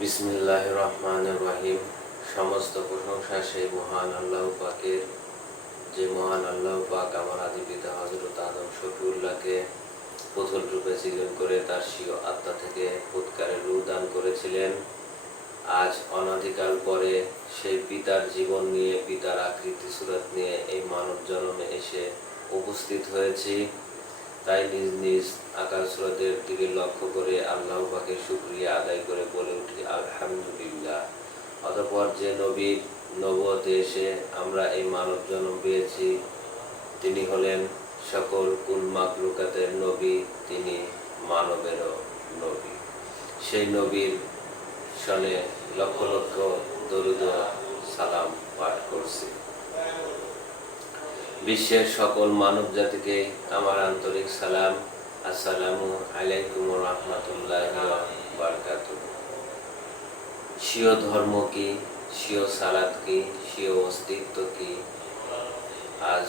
বিসমিল্লাহ রহমান রহিম সমস্ত প্রশংসা সেই মহান আল্লাহ পাকের, যে মহান আল্লাহ পাক আমার আদি পিতা হজরত আদম শফিউল্লাহকে প্রথম রূপে সৃজন করে তার স্বীয় আত্মা থেকে ফুৎকারে রূপ দান করেছিলেন। আজ অনাদিকাল পরে সেই পিতার জীবন নিয়ে, পিতার আকৃতি সুরত নিয়ে এই মানব জন্মে এসে উপস্থিত হয়েছি। তাই নিজ নিজ আকাশ সুরতের দিকে লক্ষ্য করে আল্লাহ পাকে শুক্রিয়া আদায় করে বলে উঠি, আলহামদুলিল্লাহ। অতঃপর যে নবীর নবতে এসে আমরা এই মানব জন্ম পেয়েছি, তিনি হলেন সকল কুল মাকলুকাতের নবী, তিনি মানবেরও নবী। সেই নবীর শনে লক্ষ লক্ষ দরুদ সালাম পাঠ করছি। বিশ্বের সকল মানব জাতিকে আমার আন্তরিক সালাম, আসসালামু আলাইকুম রহমতুল্লাহ বারকাত স্বীয় ধর্ম কি? স্বীয় সালাদ কি? স্বীয় অস্তিত্ব কি? আজ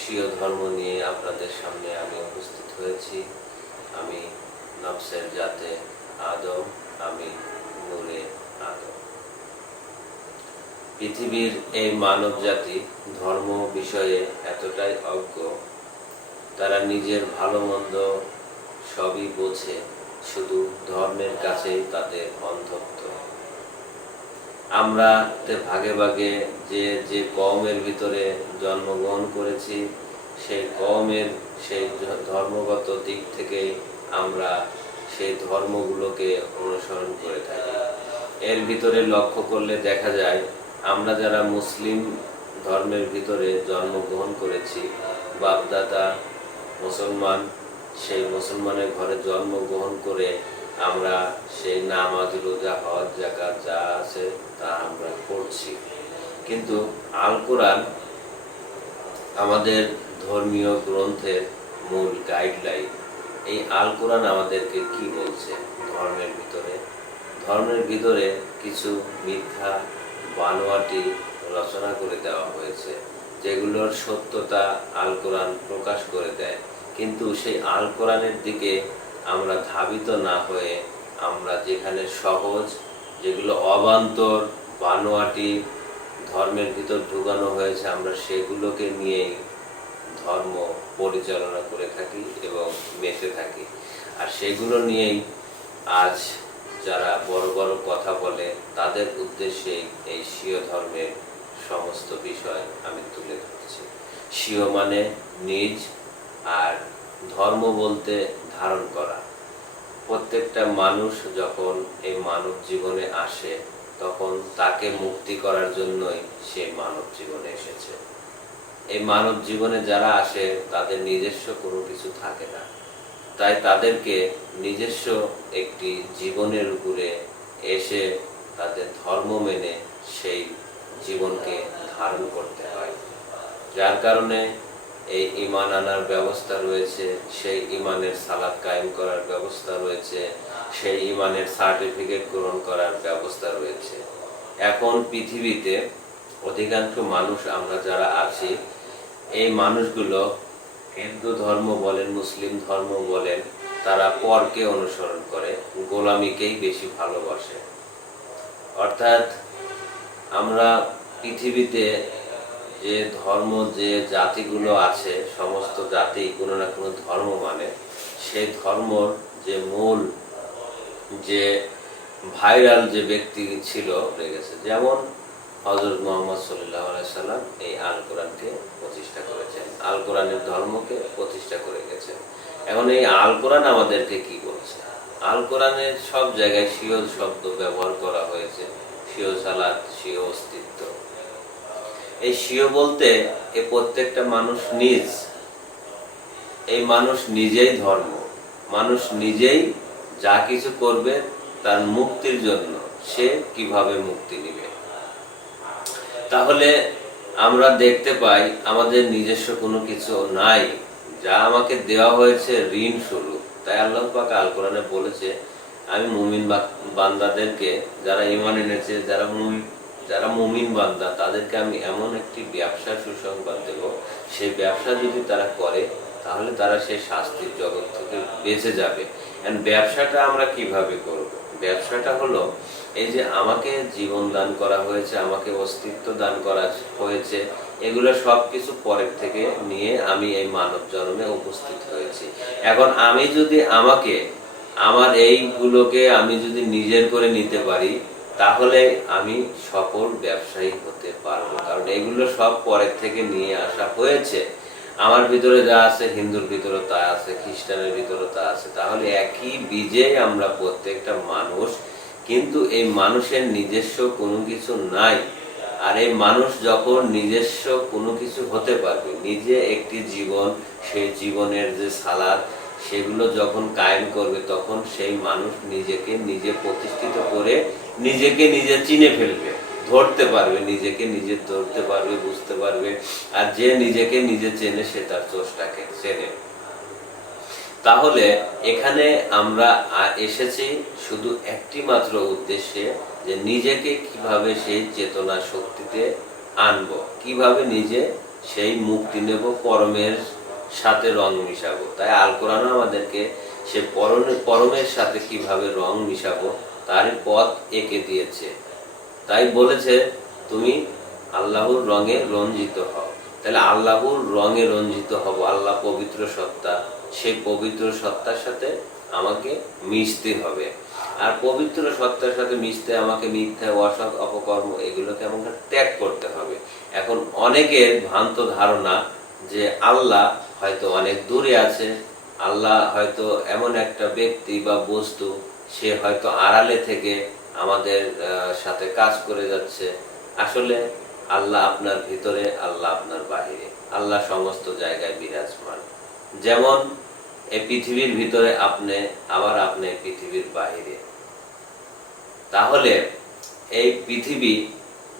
স্বীয় ধর্ম নিয়ে আপনাদের সামনে আমি উপস্থিত হয়েছি। আমি নফসের জাতে আদম, আমি নূরে আদম। পৃথিবীর এই মানব জাতি ধর্ম বিষয়ে এতটাই অজ্ঞ, তারা নিজের ভালো মন্দ সবই বোঝে, শুধু ধর্মের কাছেই তাদের অন্ধত্ব। আমরা ভাগে ভাগে যে যে কমের ভিতরে জন্মগ্রহণ করেছি, সেই কমের সেই ধর্মগত দিক থেকে আমরা সেই ধর্মগুলোকে অনুসরণ করে থাকি। এর ভিতরে লক্ষ্য করলে দেখা যায় আমরা যারা মুসলিম ধর্মের ভিতরে জন্মগ্রহণ করেছি, বাপদাদা মুসলমান, সেই মুসলমানের ঘরে জন্মগ্রহণ করে আমরা সেই নামাজ, রোজা, হজ জাকাত যা আছে তা আমরা করছি কিন্তু আল কোরআন আমাদের ধর্মীয় গ্রন্থের মূল গাইডলাইন এই আল কোরআন আমাদেরকে কি বলছে ধর্মের ভিতরে? ধর্মের ভিতরে কিছু মিথ্যা বানোয়াটি রচনা করে দেওয়া হয়েছে, যেগুলোর সত্যতা আল কোরআন প্রকাশ করে দেয়। কিন্তু সেই আল কোরআনের দিকে আমরা ধাবিত না হয়ে আমরা যেখানে সহজ, যেগুলো অবান্তর বানোয়াটি ধর্মের ভিতর ঢুকানো হয়েছে, আমরা সেগুলোকে নিয়েই ধর্ম পরিচালনা করে থাকি এবং বেঁচে থাকি। আর সেগুলো নিয়েই আজ যারা বড় বড় কথা বলে, তাদের উদ্দেশ্যেই এই স্বীয় ধর্মের সমস্ত বিষয় আমি তুলে ধরছি। স্বীয় মানে নিজ আর ধর্ম বলতে ধারণ করা। প্রত্যেকটা মানুষ যখন এই মানব জীবনে আসে, তখন তাকে মুক্তি করার জন্যই সে মানব জীবনে এসেছে। এই মানব জীবনে যারা আসে, তাদের নিজস্ব কোনো কিছু থাকে না। তাই তাদেরকে নিজস্ব একটি জীবনের উপরে এসে তাদের ধর্ম মেনে সেই জীবনকে ধারণ করতে হয়। যার কারণে এই ইমান আনার ব্যবস্থা রয়েছে, সেই ইমানের সালাদ কায়েম করার ব্যবস্থা রয়েছে, সেই ইমানের সার্টিফিকেট গ্রহণ করার ব্যবস্থা রয়েছে। এখন পৃথিবীতে অধিকাংশ মানুষ আমরা যারা আছি, এই মানুষগুলো হিন্দু ধর্ম বলেন, মুসলিম ধর্ম বলেন, তারা পরকে অনুসরণ করে, গোলামিকেই বেশি ভালোবাসে। অর্থাৎ আমরা পৃথিবীতে যে ধর্ম, যে জাতিগুলো আছে, সমস্ত জাতি কোনো না কোনো ধর্ম মানে সেই ধর্মর যে মূল, যে ভাইরাল যে ব্যক্তি ছিল লেগেছে যেমন হজরত মোহাম্মদ সাল্লাহ সাল্লাম এই আল কোরআনকে প্রতিষ্ঠা করেছেন। আল কোরআনের ধর্মকে প্রতিষ্ঠা করে গেছেন। এখন এই আল কোরআন আমাদেরকে কি বলছে? আল কোরআনের সব জায়গায় সিও শব্দ ব্যবহার করা হয়েছে। সিও সালাদ সিও অস্তিত্ব। এই সিও বলতে এ প্রত্যেকটা মানুষ নিজ। এই মানুষ নিজেই ধর্ম। মানুষ নিজেই যা কিছু করবে তার মুক্তির জন্য সে কীভাবে মুক্তি নিবে? তাহলে আমরা দেখতে পাই আমাদের নিজস্ব কোনো কিছু নাই। যা আমাকে দেওয়া হয়েছে ঋণ স্বরূপ। তাই আল্লাহ পাক আল কোরআনে বলেছে, আমি মুমিন বান্দাদেরকে যারা ইমান এনেছে, যারা মুমিন যারা মুমিন বান্দা, তাদেরকে আমি এমন একটি ব্যবসার সুসংবাদ দেব। সেই ব্যবসা যদি তারা করে, তাহলে তারা সেই শাস্তির জগৎ থেকে বেঁচে যাবে। ব্যবসাটা আমরা কীভাবে করব? ব্যবসাটা হলো এই যে আমাকে জীবন দান করা হয়েছে, আমাকে অস্তিত্ব দান করা হয়েছে, এগুলো সব কিছু পরের থেকে নিয়ে আমি এই মানব জন্মে উপস্থিত হয়েছি। এখন আমি যদি আমাকে, আমার এইগুলোকে আমি যদি নিজের করে নিতে পারি, তাহলে আমি সফল ব্যবসায়ী হতে পারব। কারণ এগুলো সব পরের থেকে নিয়ে আসা হয়েছে। আমার ভিতরে যা আছে, হিন্দুর ভিতরে তা আছে, খ্রিস্টানের ভিতরে তা আছে, তাহলে একই বীজে আমরা প্রত্যেকটা মানুষ, কিন্তু এই মানুষের নিজস্ব কোনো কিছু নাই। আর এই মানুষ যখন নিজস্ব কোনো কিছু হতে পারবে, নিজে একটি জীবন, সেই জীবনের যে সালাদ, সেগুলো যখন কায়েম করবে, তখন সেই মানুষ নিজেকে নিজে প্রতিষ্ঠিত করে নিজেকে নিজে চিনে ফেলবে। ধরতে পারবে, নিজেকে নিজে ধরতে পারবে, বুঝতে পারবে, আর যে নিজেকে নিজে চেনে সে তার চোষটাকে চেনে। তাহলে এখানে আমরা এসেছি শুধু একটি মাত্র উদ্দেশ্যে যে নিজেকে কীভাবে সেই চেতনা শক্তিতে আনব, কীভাবে নিজে সেই মুক্তি নেব, পরমের সাথে রং মিশাবো। তাই আল কোরআন আমাদেরকে সে পরমের সাথে কীভাবে রং মিশাবো, তারই পথ এঁকে দিয়েছে। তাই বলেছে, তুমি আল্লাহর রঙে রঞ্জিত হও। তাহলে আল্লাহর রঙে রঞ্জিত হব, আল্লাহ পবিত্র সত্তা। সেই পবিত্র সত্তার সাথে আমাকে মিশতে হবে। আর পবিত্র সত্তার সাথে মিশতে আমাকে মিথ্যা, অসৎ, অপকর্ম এগুলোকে আমাকে ত্যাগ করতে হবে। এখন অনেকের ভ্রান্ত ধারণা যে আল্লাহ হয়তো অনেক দূরে আছে, আল্লাহ হয়তো এমন একটা ব্যক্তি বা বস্তু, সে হয়তো আড়ালে থেকে আমাদের সাথে কাজ করে যাচ্ছে। আসলে আল্লাহ আপনার ভিতরে, আল্লাহ আপনার বাহিরে। আল্লাহ সমস্ত জায়গায় বিরাজমান। যেমন এই পৃথিবীর ভিতরে আপনি, আবার আপনি পৃথিবীর বাহিরে। তাহলে এই পৃথিবী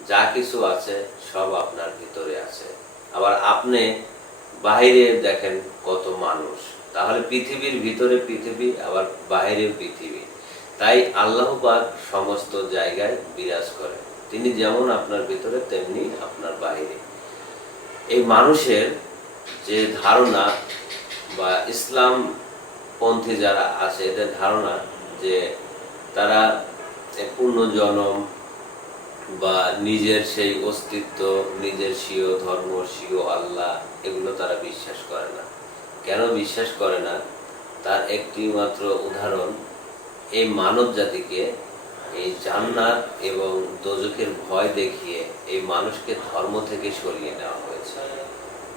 যা কিছু আছে, সব আপনার ভিতরে আছে। আবার আপনি বাহিরে দেখেন কত মানুষ। তাহলে পৃথিবীর ভিতরে পৃথিবী, আবার বাইরে পৃথিবী। তাই আল্লাহ পাক সমস্ত জায়গায় বিরাজ করে। তিনি যেমন আপনার ভিতরে, তেমনি আপনার বাইরে এই মানুষের যে ধারণা বা ইসলাম পন্থী যারা আছে, এদের ধারণা যে তারা পূর্ণজনম বা নিজের সেই অস্তিত্ব, নিজের স্বীয় ধর্ম, স্বীয় আল্লাহ, এগুলো তারা বিশ্বাস করে না। কেন বিশ্বাস করে না? তার একটি মাত্র উদাহরণ এই মানব জাতিকে এই জান্নাত এবং দোজকের ভয় দেখিয়ে এই মানুষকে ধর্ম থেকে সরিয়ে নেওয়া হয়েছে।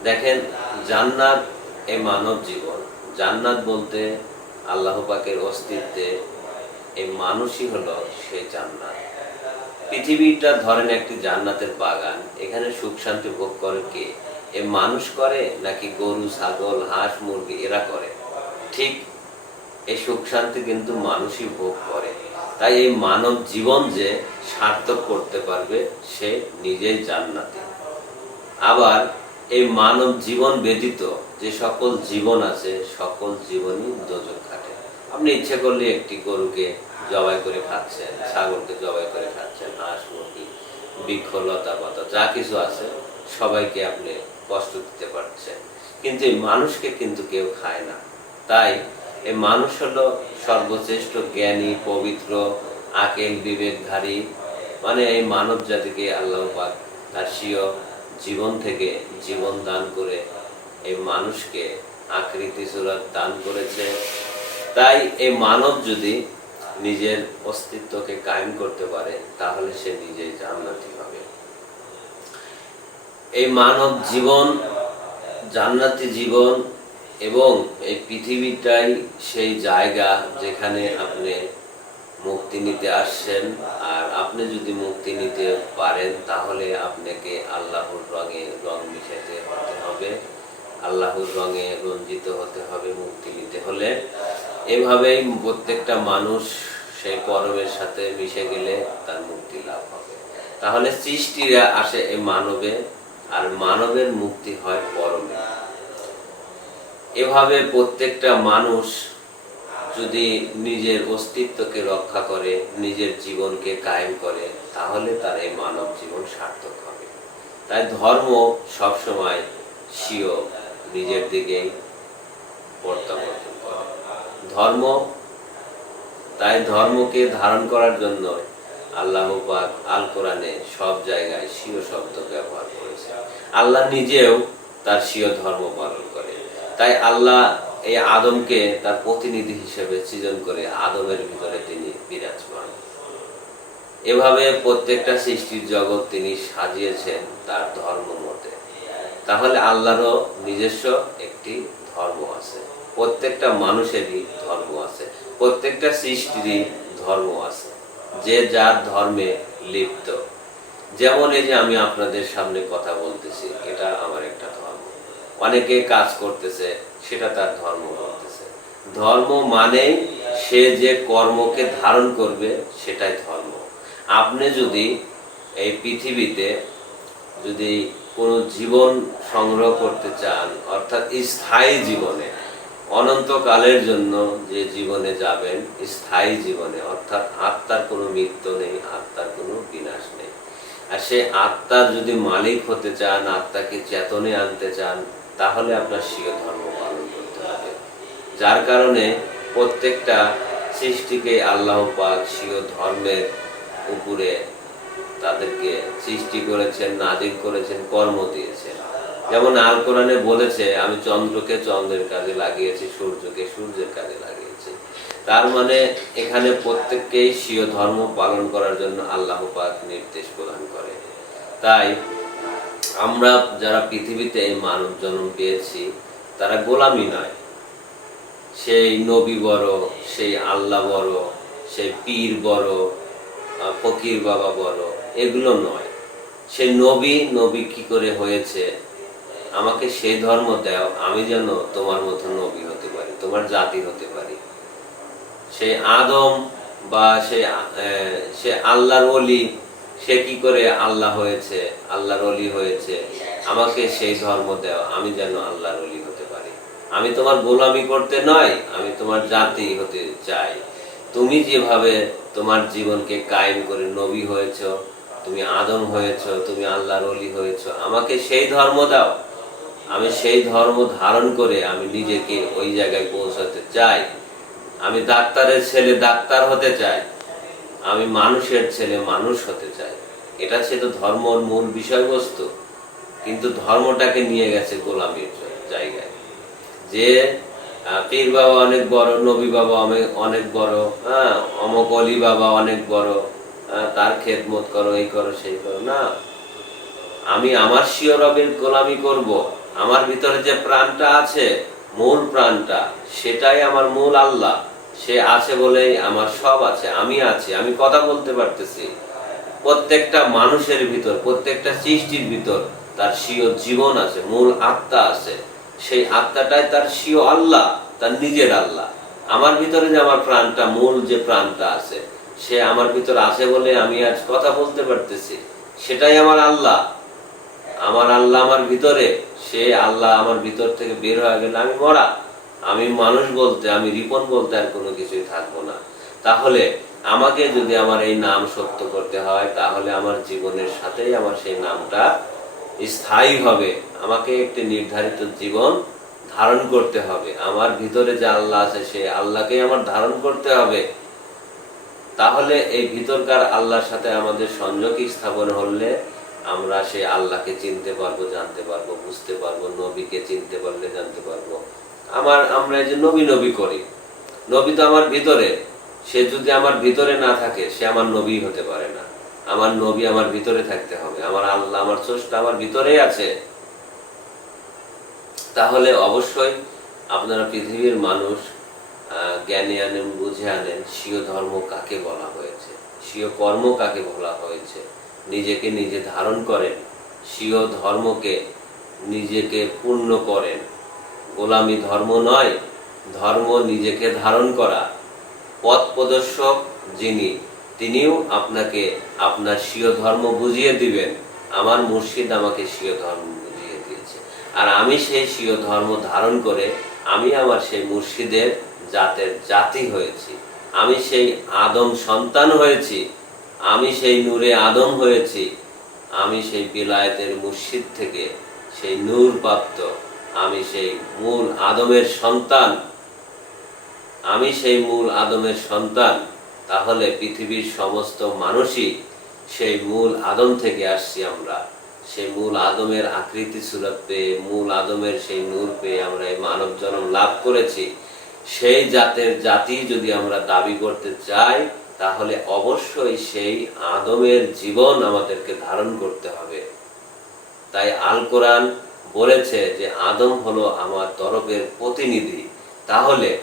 দেখেন, জান্নাত এই মানব জীবন। জান্নাত বলতে আল্লাহ পাকের অস্তিত্বে এই মানুষই হলো সেই জান্নাত। পৃথিবীটা ধরেন একটি জান্নাতের বাগান। এখানে সুখ শান্তি ভোগ করে কে? এ মানুষ করে নাকি গরু, ছাগল, হাঁস, মুরগি, এরা করে? ঠিক এই সুখ শান্তি কিন্তু মানুষই ভোগ করে। তাই এই মানব জীবন যে সার্থক করতে পারবে, সে নিজেই জান্নাতি। আবার এই মানব জীবন ব্যতীত যে সকল জীবন আছে, সকল জীবনই দোজক খাটে আপনি ইচ্ছে করলে একটি গরুকে জবাই করে খাচ্ছেন, ছাগলকে জবাই করে খাচ্ছেন, হাঁস, মুরগি, বৃক্ষ, লতা, পাতা, যা কিছু আছে, সবাইকে আপনি কষ্ট দিতে পারছেন। কিন্তু এই মানুষকে কিন্তু কেউ খায় না। তাই এই মানুষ হলো সর্বশ্রেষ্ঠ জ্ঞানী, পবিত্র, আকেল, বিবেকধারী। মানে এই মানব জাতিকে আল্লাহ তার স্বীয় জীবন থেকে জীবন দান করে এই মানুষকে আকৃতি সুরত দান করেছে। তাই এই মানব যদি নিজের অস্তিত্বকে কায়েম করতে পারে, তাহলে সে নিজেই জান্নাতি হবে। এই মানব জীবন, জান্নাতি জীবন এবং এই পৃথিবীটাই সেই জায়গা যেখানে আপনি মুক্তি নিতে আসছেন। আর আপনি যদি মুক্তি নিতে পারেন, তাহলে আপনাকে আল্লাহর রঙে রং মিশাতে হতে হবে। আল্লাহর রঙে রঞ্জিত হতে হবে মুক্তি নিতে হলে। এভাবেই প্রত্যেকটা মানুষ সেই পরমের সাথে মিশে গেলে তার মুক্তি লাভ হবে। তাহলে সৃষ্টিরা আসে এই মানবে, আর মানবের মুক্তি হয় পরমে। এভাবে প্রত্যেকটা মানুষ যদি নিজের অস্তিত্বকে রক্ষা করে, নিজের জীবনকে কায়েম করে, তাহলে তার এই মানব জীবন সার্থক হবে। তাই ধর্ম সবসময় স্বীয়, নিজের দিকেই প্রত্যাবর্তন করে। ধর্ম, তাই ধর্মকে ধারণ করার জন্য আল্লাহ আল কোরআনে সব জায়গায় স্বীয় শব্দ ব্যবহার করেছে আল্লাহ নিজেও তার স্বীয় ধর্ম পালন তাই আল্লাহ এই আদমকে তার প্রতিনিধি হিসেবে সৃজন করে আদমের ভিতরে তিনি বিরাজমান। এভাবে প্রত্যেকটা সৃষ্টির জগৎ তিনি সাজিয়েছেন তার ধর্ম মতে। তাহলে আল্লাহরও নিজস্ব একটি ধর্ম আছে। প্রত্যেকটা মানুষেরই ধর্ম আছে। প্রত্যেকটা সৃষ্টিরই ধর্ম আছে। যে যার ধর্মে লিপ্ত। যেমন এই যে আমি আপনাদের সামনে কথা বলতেছি, এটা আমার একটা অনেকে কাজ করতেছে, সেটা তার ধর্ম করতেছে ধর্ম মানে সে যে কর্মকে ধারণ করবে, সেটাই ধর্ম। আপনি যদি এই পৃথিবীতে যদি কোনো জীবন সংগ্রহ করতে চান, অর্থাৎ স্থায়ী জীবনে, অনন্তকালের জন্য যে জীবনে যাবেন স্থায়ী জীবনে, অর্থাৎ আত্মার কোনো মৃত্যু নেই, আত্মার কোনো বিনাশ নেই। আর সে আত্মার যদি মালিক হতে চান, আত্মাকে চেতনে আনতে চান তাহলে আপনার স্বীয় ধর্ম পালন করতে হবে। যার কারণে প্রত্যেকটা সৃষ্টিকে আল্লাহ পাক স্বীয় ধর্মের উপরে তাদেরকে সৃষ্টি করেছেন, নাজিল করেছেন, কর্ম দিয়েছেন। যেমন আল কোরআনে বলেছে, আমি চন্দ্রকে চন্দ্রের কাজে লাগিয়েছি, সূর্যকে সূর্যের কাজে লাগিয়েছি। তার মানে এখানে প্রত্যেককেই স্বীয় ধর্ম পালন করার জন্য আল্লাহ পাক নির্দেশ প্রদান করে। তাই আমরা যারা পৃথিবীতে মানব জন্ম পেয়েছি, তারা গোলামি নয়। সেই নবী বড়, সেই আল্লাহ বড়, সেই পীর বড় ফকির বাবা বড়, এগুলো নয়। সেই নবী নবী কি করে হয়েছে? আমাকে সেই ধর্ম দেও, আমি যেন তোমার মতো নবী হতে পারি, তোমার জাতি হতে পারি। সেই আদম বা সে সে আল্লাহর অলি সে কি করে আল্লাহ হয়েছে, আল্লাহর অলি হয়েছে? আমাকে সেই ধর্ম দাও, আমি যেন আল্লাহর অলি হতে পারি। আমি তোমার গোলামি করতে নয়, আমি তোমার জাতি হতে চাই। তুমি যেভাবে তোমার জীবনকে কায়েম করে নবী হয়েছ, তুমি আদম হয়েছ, তুমি আল্লাহর অলি হয়েছ, আমাকে সেই ধর্ম দাও। আমি সেই ধর্ম ধারণ করে আমি নিজেকে ওই জায়গায় পৌঁছাতে চাই। আমি ডাক্তারের ছেলে, ডাক্তার হতে চাই। আমি মানুষের ছেলে মানুষ হতে চাই। এটা ছিল ধর্মর মূল বিষয়বস্তু। কিন্তু ধর্মটাকে নিয়ে গেছে গোলামির জায়গায়। যে পীর বাবা অনেক বড় নবী বাবা অনেক- বড় হ্যাঁ অমক অলি বাবা অনেক বড় আহ, তার খেদমত করো এই করো সেই করো না। আমি আমার স্বীয় রবের গোলামি করব। আমার ভিতরে যে প্রাণটা আছে মূল প্রাণটা সেটাই আমার মূল আল্লাহ। সে আছে বলেই আমার সব আছে, আমি আছি, আমি কথা বলতে পারতেছি। প্রত্যেকটা মানুষের ভিতর, প্রত্যেকটা সৃষ্টির ভিতর তার স্বীয় জীবন আছে, মূল আত্মা আছে। সেই আত্মাটাই তার স্বীয় আল্লাহ, তার নিজের আল্লাহ। আমার ভিতরে যে আমার প্রাণটা, মূল যে প্রাণটা আছে, সে আমার ভিতর আছে বলে আমি আজ কথা বলতে পারতেছি। সেটাই আমার আল্লাহ। আমার আল্লাহ আমার ভিতরে, সে আল্লাহ আমার ভিতর থেকে বের হয়ে গেলে আমি মরা। আমি মানুষ বলতে, আমি রিপন বলতে আর কোনো কিছুই থাকব না। তাহলে আমাকে যদি আমার এই নাম সত্য করতে হয়, তাহলে আমার জীবনের সাথেই আমার সেই নামটা স্থায়ী হবে। আমাকে একটি নির্ধারিত জীবন ধারণ করতে হবে। আমার ভিতরে যে আল্লাহ আছে, সে আল্লাহকেই আমার ধারণ করতে হবে। তাহলে এই ভিতরকার আল্লাহর সাথে আমাদের সংযোগ স্থাপন হলে আমরা সে আল্লাহকে চিনতে পারব, জানতে পারব, বুঝতে পারব, নবীকে চিনতে পারলে জানতে পারব। আমার, আমরা যে নবী নবী করি। নবী তো আমার ভিতরে। সে যদি আমার ভিতরে না থাকে, সে আমার নবী হতে পারে না। আমার নবী আমার ভিতরে থাকতে হবে। আমার আল্লাহ, আমার স্রষ্টা আমার ভিতরেই আছে। তাহলে অবশ্যই আপনারা পৃথিবীর মানুষ জ্ঞানে আনেন বুঝে আনেন স্বীয় ধর্ম কাকে বলা হয়েছে, স্বীয় কর্ম কাকে বলা হয়েছে, নিজেকে নিজে ধারণ করেন, স্বীয় ধর্মকে নিজেকে পূর্ণ করেন। গোলামি ধর্ম নয়, ধর্ম নিজেকে ধারণ করা। পথ প্রদর্শক যিনি, তিনিও আপনাকে আপনার স্বীয় ধর্ম বুঝিয়ে দিবেন। আমার মুর্শিদ আমাকে স্বীয় ধর্ম বুঝিয়ে দিয়েছে। আর আমি সেই স্বীয় ধর্ম ধারণ করে আমি আমার সেই মুর্শিদের জাতের জাতি হয়েছি। আমি সেই আদম সন্তান হয়েছি। আমি সেই নূরে আদম হয়েছি। আমি সেই বিলায়েতের মুর্শিদ থেকে সেই নূর প্রাপ্ত আমি সেই মূল আদমের সন্তান। আমি সেই মূল আদমের সন্তান। তাহলে পৃথিবীর সমস্ত মানুষই সেই মূল আদম থেকে আসছি আমরা। সেই মূল আদমের আকৃতি সুরত পেয়ে, মূল আদমের সেই নূর পেয়ে আমরা এই মানব জন্ম লাভ করেছি। সেই জাতের জাতি যদি আমরা দাবি করতে চাই, তাহলে অবশ্যই সেই আদমের জীবন আমাদেরকে ধারণ করতে হবে। তাই আল কোরআন বলেছে যে আদম হলো আমার তরফের প্রতিনিধি। তাহলে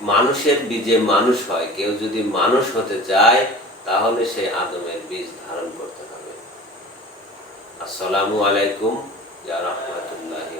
মানুষের বীজে মানুষ হয়। কেউ যদি মানুষ হতে চায়, তাহলে সে আদমের বীজ ধারণ করতে হবে। আসসালামু আলাইকুম রাহমাতুল্লাহি